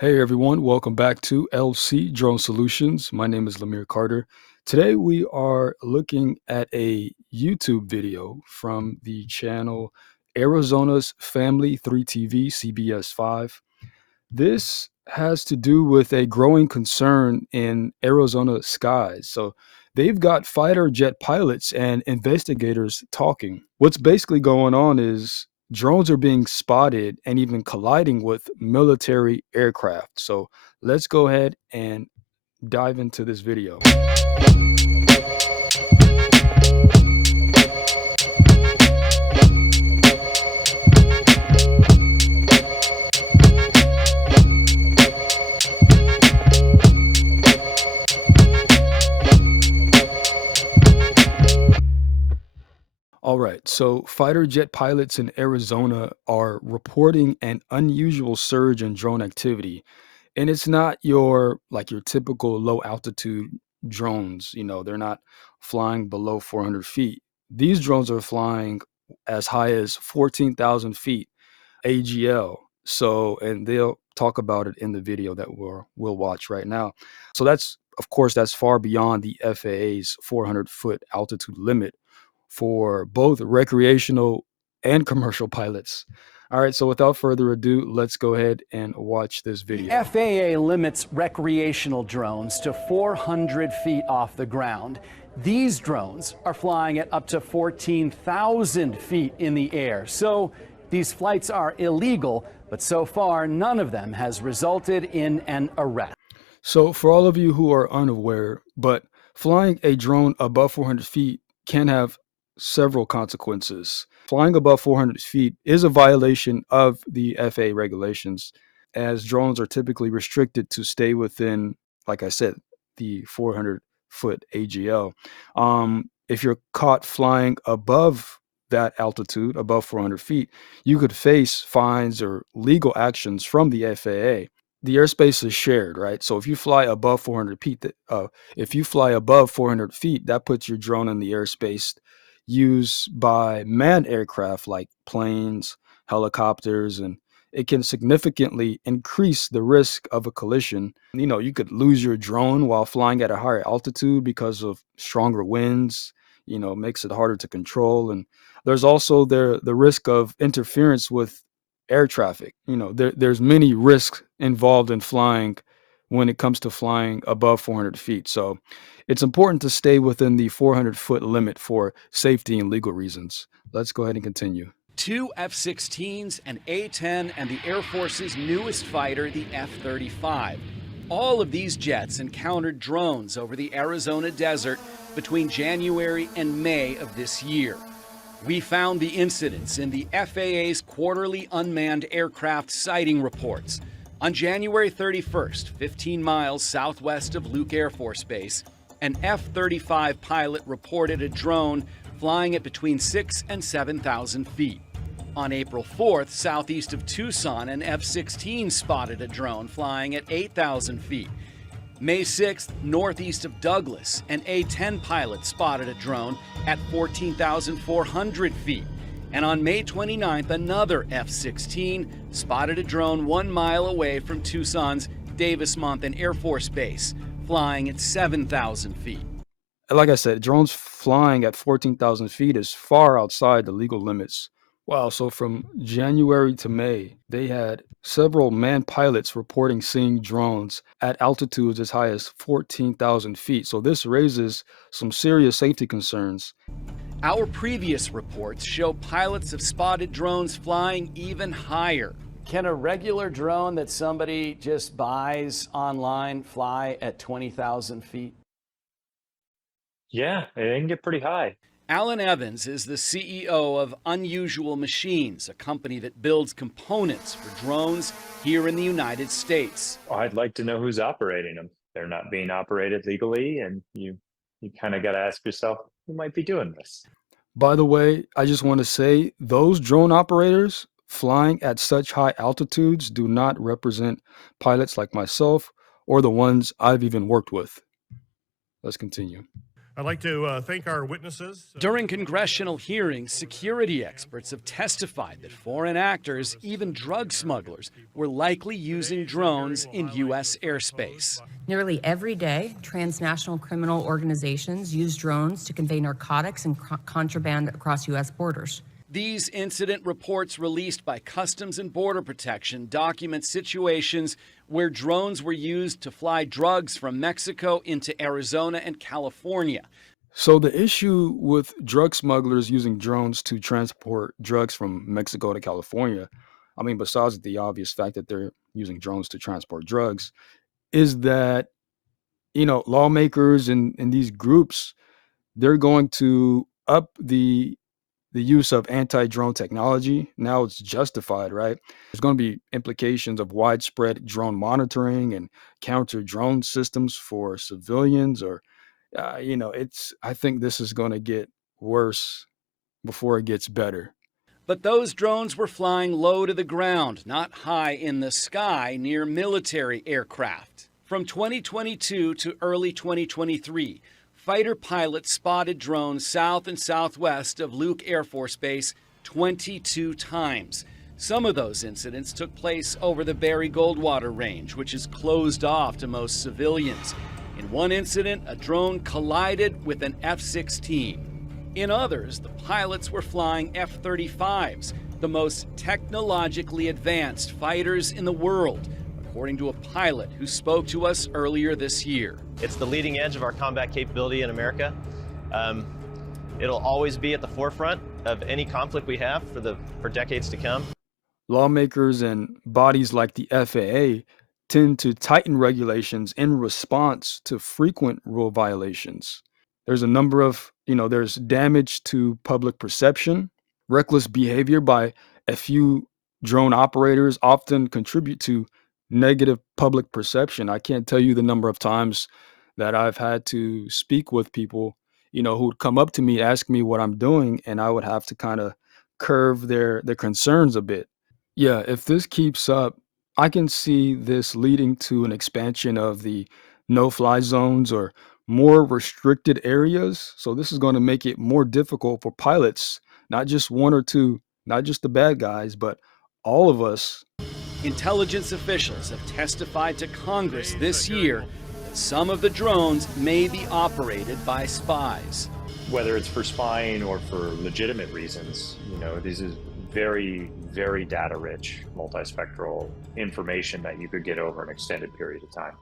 Hey everyone, welcome back to LC Drone Solutions. My name is Lamir Carter. Today we are looking at a YouTube video from the channel Arizona's Family 3 TV CBS 5. This has to do with a growing concern in Arizona skies. So they've got fighter jet pilots and investigators talking. What's basically going on is drones are being spotted and even colliding with military aircraft. So let's go ahead and dive into this video. All right. So fighter jet pilots in Arizona are reporting an unusual surge in drone activity. And it's not your typical low altitude drones, they're not flying below 400 feet. These drones are flying as high as 14,000 feet AGL. So, and they'll talk about it in the video that we'll watch right now. So that's, of course, that's far beyond the FAA's 400-foot altitude limit for both recreational and commercial pilots. All right, so without further ado, let's go ahead and watch this The video. FAA limits recreational drones to 400 feet off the ground. These drones are flying at up to 14,000 feet in the air. So these flights are illegal, but so far none of them has resulted in an arrest. So, for all of you who are unaware, but flying a drone above 400 feet can have several consequences. Flying above 400 feet is a violation of the FAA regulations, as drones are typically restricted to stay within, like I said, the 400-foot AGL. If you're caught flying above that altitude, above 400 feet, you could face fines or legal actions from the FAA. The airspace is shared, right? So if you fly above 400 feet, if you fly above 400 feet, that puts your drone in the airspace used by manned aircraft like planes, helicopters, and it can significantly increase the risk of a collision. You could lose your drone while flying at a higher altitude because of stronger winds, makes it harder to control. And there's also the risk of interference with air traffic. There's many risks involved in flying when it comes to flying above 400 feet. So it's important to stay within the 400-foot limit for safety and legal reasons. Let's go ahead and continue. Two F-16s, an A-10, and the Air Force's newest fighter, the F-35. All of these jets encountered drones over the Arizona desert between January and May of this year. We found the incidents in the FAA's quarterly unmanned aircraft sighting reports. On January 31st, 15 miles southwest of Luke Air Force Base, an F-35 pilot reported a drone flying at between 6,000 and 7,000 feet. On April 4th, southeast of Tucson, an F-16 spotted a drone flying at 8,000 feet. May 6th, northeast of Douglas, an A-10 pilot spotted a drone at 14,400 feet. And on May 29th, another F-16 spotted a drone 1 mile away from Tucson's Davis-Monthan Air Force Base, flying at 7,000 feet. Like I said, drones flying at 14,000 feet is far outside the legal limits. Wow, so from January to May, they had several manned pilots reporting seeing drones at altitudes as high as 14,000 feet. So this raises some serious safety concerns. Our previous reports show pilots have spotted drones flying even higher. Can a regular drone that somebody just buys online fly at 20,000 feet? Yeah, it can get pretty high. Alan Evans is the CEO of Unusual Machines, a company that builds components for drones here in the United States. I'd like to know who's operating them. They're not being operated legally, and you kind of got to ask yourself, who might be doing this? By the way, I just want to say those drone operators flying at such high altitudes do not represent pilots like myself or the ones I've even worked with. Let's continue. I'd like to thank our witnesses. During congressional hearings, security experts have testified that foreign actors, even drug smugglers, were likely using drones in U.S. airspace. Nearly every day, transnational criminal organizations use drones to convey narcotics and contraband across U.S. borders. These incident reports released by Customs and Border Protection document situations where drones were used to fly drugs from Mexico into Arizona and California. So the issue with drug smugglers using drones to transport drugs from Mexico to California, I mean, besides the obvious fact that they're using drones to transport drugs, is that, lawmakers and these groups, they're going to up the use of anti-drone technology. Now it's justified, right? There's going to be implications of widespread drone monitoring and counter drone systems for civilians or it's I think this is going to get worse before it gets better. But those drones were flying low to the ground, not high in the sky near military aircraft. From 2022 to early 2023, fighter pilots spotted drones south and southwest of Luke Air Force Base 22 times. Some of those incidents took place over the Barry Goldwater Range, which is closed off to most civilians. In one incident, a drone collided with an F-16. In others, the pilots were flying F-35s, the most technologically advanced fighters in the world, according to a pilot who spoke to us earlier this year. It's the leading edge of our combat capability in America. It'll always be at the forefront of any conflict we have for decades to come. Lawmakers and bodies like the FAA tend to tighten regulations in response to frequent rule violations. There's a number of, there's damage to public perception. Reckless behavior by a few drone operators often contribute to negative public perception. I can't tell you the number of times that I've had to speak with people, who'd come up to me, ask me what I'm doing, and I would have to kind of curve their concerns a bit. Yeah, if this keeps up, I can see this leading to an expansion of the no-fly zones or more restricted areas. So this is going to make it more difficult for pilots, not just one or two, not just the bad guys, but all of us. Intelligence officials have testified to Congress this year that some of the drones may be operated by spies. Whether it's for spying or for legitimate reasons, this is very, very data rich, multispectral information that you could get over an extended period of time.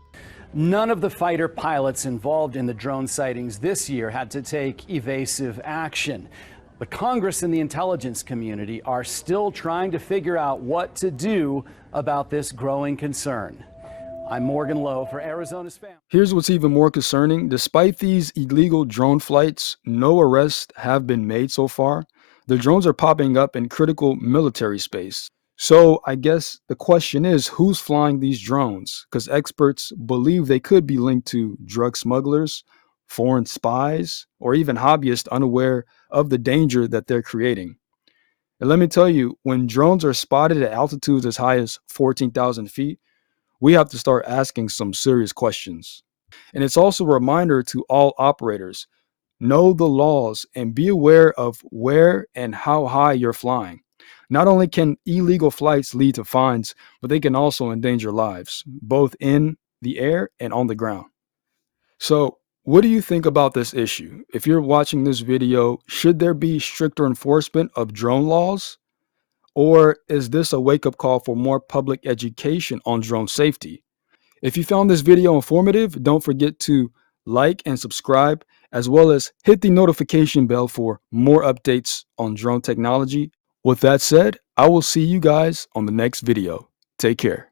None of the fighter pilots involved in the drone sightings this year had to take evasive action. But Congress and the intelligence community are still trying to figure out what to do about this growing concern. I'm Morgan Lowe for Arizona's Family. Here's what's even more concerning. Despite these illegal drone flights, no arrests have been made so far. The drones are popping up in critical military space. So I guess the question is, who's flying these drones? Because experts believe they could be linked to drug smugglers, foreign spies, or even hobbyists unaware of the danger that they're creating. And let me tell you, when drones are spotted at altitudes as high as 14,000 feet, we have to start asking some serious questions. And it's also a reminder to all operators, know the laws and be aware of where and how high you're flying. Not only can illegal flights lead to fines, but they can also endanger lives, both in the air and on the ground. So, what do you think about this issue? If you're watching this video, should there be stricter enforcement of drone laws? Or is this a wake-up call for more public education on drone safety? If you found this video informative, don't forget to like and subscribe, as well as hit the notification bell for more updates on drone technology. With that said, I will see you guys on the next video. Take care.